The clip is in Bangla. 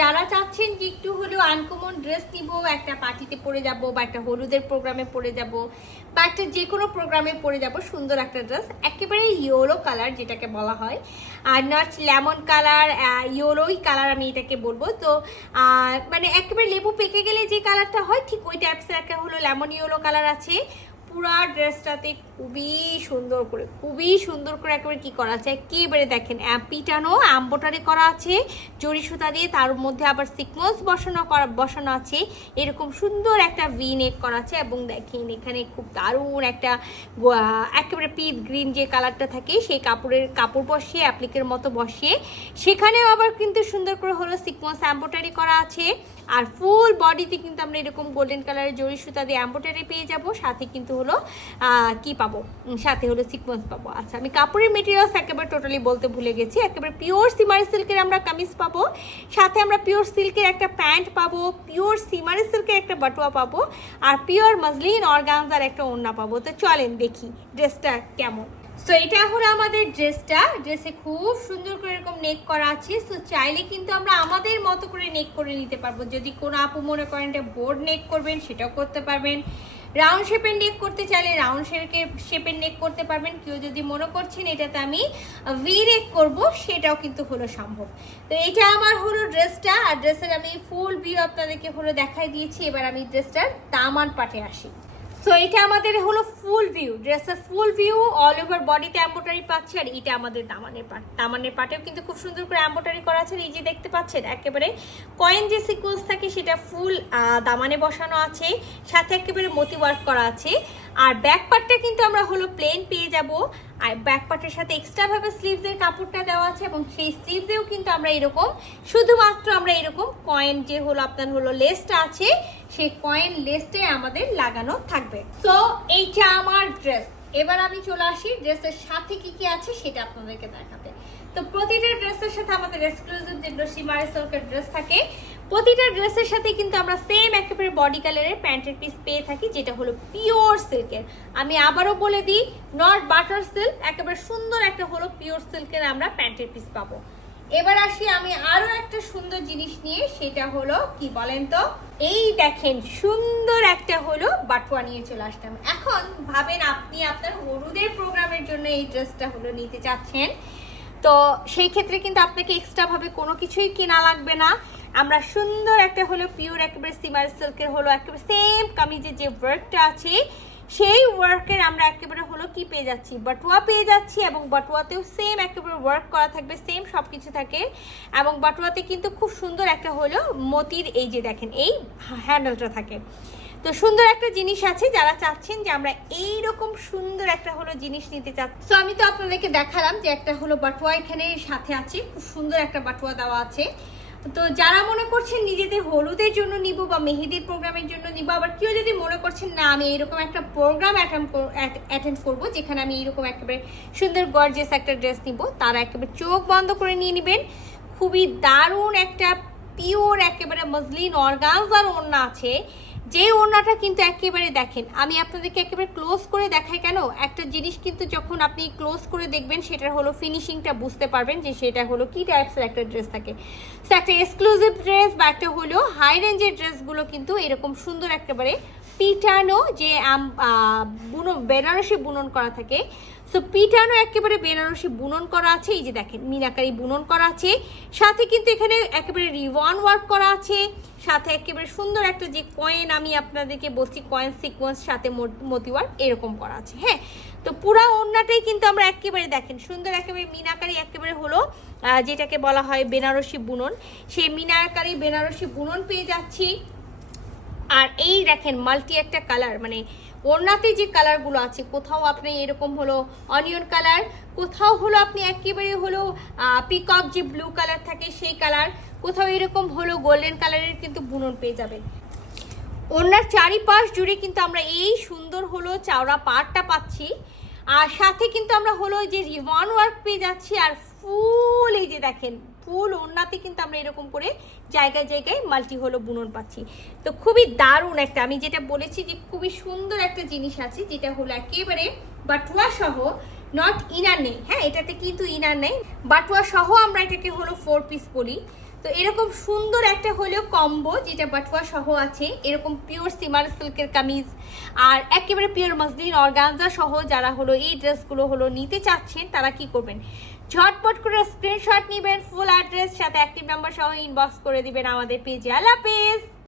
যারা চাচ্ছেন যে একটু হলেও আনকমন ড্রেস নিব, একটা পার্টিতে পরে যাব বা একটা হলুদের প্রোগ্রামে পরে যাব বা একটা যে কোনো প্রোগ্রামে পরে যাব, সুন্দর একটা ড্রেস একেবারে ইয়েলো কালার যেটাকে বলা হয়, আর নট লেমন কালার, ইয়েলোই কালার আমি এটাকে বলবো। তো মানে একেবারে লেবু পেকে গেলে যে কালারটা হয় ঠিক ওই টাইপসের একটা হলো লেমন ইয়েলো কালার আছে। পুরা ড্রেসটাতে খুবই সুন্দর করে একেবারে কি করা আছে, একেবারে দেখেন পিটানো এমব্রয়ডারি করা আছে জরি সুতা দিয়ে, তার মধ্যে আবার সিকোয়েন্স বসানো আছে, এরকম সুন্দর একটা ভি নেক করা আছে। এবং দেখেন এখানে খুব দারুণ একটা একেবারে পিচ গ্রিন যে কালারটা থাকে সেই কাপড় বসিয়ে অ্যাপ্লিকের মতো বসিয়ে সেখানেও আবার কিন্তু সুন্দর করে হলো সিকোয়েন্স এমব্রয়ডারি করা আছে। আর ফুল বডিতে কিন্তু আমরা এরকম গোল্ডেন কালারের জরি সুতা দিয়ে এমব্রয়ডারি পেয়ে যাব, সাথে কিন্তু হলো কি পাবো, সাথে হলো সিকোয়েন্স পাবো। আচ্ছা, আমি কাপড়ের মেটেরিয়ালস একেবারে টোটালি বলতে ভুলে গেছি। একেবারে পিওর সিমারি সিল্কের আমরা কামিজ পাবো, সাথে আমরা পিওর সিল্কের একটা প্যান্ট পাবো, পিওর সিমারি সিল্কের একটা বাটুয়া পাবো, আর পিওর মসলিন অর্গানজার একটা ওড়না পাবো। তো চলেন দেখি ড্রেসটা কেমন। সো এটা হলো আমাদের ড্রেসে খুব সুন্দর করে এরকম নেক করা আছে। সো চাইলে কিন্তু আমরা আমাদের মতো করে নেক করে নিতে পারবো। যদি কোনো আপু মনে করেন এটা বোর্ড নেক করবেন সেটাও করতে পারবেন, রাউন্ড শেপের নেক করতে চাইলে রাউন্ড শেপের নেক করতে পারবেন, কেউ যদি মনে করছেন এটাতে আমি ভি নেক করবো সেটাও কিন্তু হলো সম্ভব। তো এটা আমার হলো ড্রেসটা, আর ড্রেসের আমি ফুল ভিউ আপনাদেরকে হলো দেখাই দিয়েছি। এবার আমি ড্রেসটার দামান পাটে আসি। সো এটা আমাদের হলো ফুল ভিউ, ড্রেসের ফুল ভিউ, অল ওভার বডিতে এমব্রয়ডারি পাচ্ছে। আর এটা আমাদের দামানের পাটেও কিন্তু খুব সুন্দর করে এমব্রয়ডারি করা আছে। এই যে দেখতে পাচ্ছেন একেবারে কয়েন যে সিকোয়েন্স থাকে সেটা ফুল দামানে বসানো আছে, সাথে একেবারে মতি ওয়ার্ক করা আছে। আর ব্যাক পার্টটা কিন্তু আমরা হলো প্লেন পেয়ে যাব, আর ব্যাক পার্টের সাথে এক্সট্রা ভাবে স্লিভসের কাপড়টা দেওয়া আছে, এবং সেই স্লিভসেও কিন্তু আমরা এরকম শুধুমাত্র আমরা এরকম কয়েন যে হলো আপনার হলো লেসটা আছে সেই কয়েন লেসটাই আমাদের লাগানো থাকবে। তো এইটা আমার ড্রেস। এবার আমি চলে আসি ড্রেসের সাথে কি কি আছে সেটা আপনাদেরকে দেখাতে। তো প্রতিটা ড্রেসের সাথে আমাদের এক্সক্লুসিভ যে সিমারি সিল্কের ড্রেস থাকে, প্রতিটা ড্রেসের সাথে কিন্তু আমরা সেম একেবারে বডি কালারের প্যান্টের পিস পেয়ে থাকি, যেটা হলো পিওর সিল্কের। আমি আবারও বলে দিই, নট বাটার সিল্ক, একেবারে সুন্দর একটা হলো পিওর সিল্কের আমরা প্যান্টের পিস পাবো। এবার আসি আমি আরো একটা সুন্দর জিনিস নিয়ে, সেটা হলো কি বলেন তো, এই দেখেন সুন্দর একটা হলো বাটুয়া নিয়ে চলে আসলাম। এখন ভাবেন আপনি আপনার হলুদের প্রোগ্রামের জন্য এই ড্রেসটা হলো নিতে চাচ্ছেন, তো সেই ক্ষেত্রে কিন্তু আপনাকে এক্সট্রা ভাবে কোনো কিছুই কেনা লাগবে না। আমরা সুন্দর একটা হলো পিওর একেবারে সিমারি সিল্কের হলো একেবারে সেম কামিজের যে ওয়ার্কটা আছে সেই ওয়ার্কের আমরা একেবারে হলো কি পেয়ে যাচ্ছি, বাটুয়া পেয়ে যাচ্ছি। এবং বাটুয়াতেও সেম একেবারে ওয়ার্ক করা থাকবে, সেম সব কিছু থাকে। এবং বাটুয়াতে কিন্তু খুব সুন্দর একটা হলো মতির এই যে দেখেন এই হ্যান্ডেলটা থাকে। তো সুন্দর একটা জিনিস আছে, যারা চাচ্ছেন যে আমরা এইরকম সুন্দর একটা হলো জিনিস নিতে চাচ্ছি। তো আমি তো আপনাদেরকে দেখালাম যে একটা হলো বাটুয়া এখানে সাথে আছে, খুব সুন্দর একটা বাটুয়া দেওয়া আছে। তো যারা মনে করছেন নিজেদের হলুদের জন্য নিব বা মেহেদির প্রোগ্রামের জন্য নিব, আবার কেউ যদি মনে করছেন না আমি এরকম একটা প্রোগ্রাম অ্যাটেন্ড করবো যেখানে আমি এরকম একেবারে সুন্দর গর্জিয়াস একটা ড্রেস নিব, তারা একেবারে চোখ বন্ধ করে নিয়ে নেবেন। খুবই দারুণ একটা পিওর একেবারে মসলিন অর্গানজার ওড়না আছে, যে ওড়নাটা কিন্তু একেবারে দেখেন, আমি আপনাদেরকে একেবারে ক্লোজ করে দেখাই কেন, একটা জিনিস কিন্তু যখন আপনি ক্লোজ করে দেখবেন সেটার হলো ফিনিশিংটা বুঝতে পারবেন যে সেটা হলো কি টাইপসের একটা ড্রেস থাকে। সো একটা এক্সক্লুসিভ ড্রেস বা একটা হলো হাই রেঞ্জের ড্রেসগুলো কিন্তু এরকম সুন্দর একেবারে পিটানো যে বেনারসি বুনন করা থাকে। সো পিটানো একেবারে বেনারসি বুনন করা আছে, এই যে দেখেন মিনাকারি বুনন করা আছে, সাথে কিন্তু এখানে একেবারে রিবন ওয়ার্ক করা আছে, সাথে একেবারে সুন্দর একটা যে কয়েন আমি আপনাদেরকে বলছি কয়েন সিকোয়েন্স সাথে মতি ওয়ার্ক এরকম করা আছে। হ্যাঁ, তো পুরা ওড়নাটাই কিন্তু আমরা একেবারে দেখেন সুন্দর একেবারে মিনাকারি একেবারে হলো যেটাকে বলা হয় বেনারসি বুনন, সেই মিনাকারি বেনারসি বুনন পেয়ে যাচ্ছি। আর এই দেখেন মাল্টি একটা কালার, মানে ওড়নাতে যে কালারগুলো আছে, কোথাও আপনি এরকম হলো অনিয়ন কালার, কোথাও হলো আপনি একেবারে হলো পিকক যে ব্লু কালার থাকে সেই কালার, কোথাও এরকম হলো গোল্ডেন কালারের কিন্তু বুনন পেয়ে যাবেন। ওড়নার চারিপাশ জুড়ে কিন্তু আমরা এই সুন্দর হলো চাওড়া পাড়টা পাচ্ছি, আর সাথে কিন্তু আমরা হলো যে রিবন ওয়ার্ক পেয়ে যাচ্ছি। আর ফুল এই যে দেখেন ফুল ওড়নাতে কিন্তু আমরা এরকম করে জায়গায় জায়গায় মাল্টি হলো বুনন পাচ্ছি। তো খুবই দারুণ একটা, আমি যেটা বলেছি যে খুবই সুন্দর একটা জিনিস আছে, যেটা হলো একেবারে বাটুয়া সহ, নট ইনার নেই। হ্যাঁ, এটাতে কিন্তু ইনার নেই, বাটুয়া সহ আমরা এটাকে হলো 4 পিস বলি। তো এরকম সুন্দর একটা হলেও কম্বো যেটা বাটওয়া সহ আছে, এরকম পিওর সিমার সিল্কের কামিজ আর একেবারে পিওর মসলিন অর্গানজা সহ যারা হলো এই ড্রেসগুলো হলো নিতে চাচ্ছেন তারা কি করবেন, ঝটপট করে স্ক্রিনশট নেবেন, ফুল অ্যাড্রেস সাথে অ্যাক্টিভ নাম্বার সহ ইনবক্স করে দিবেন আমাদের পেজে। আল্লাহ হাফেজ।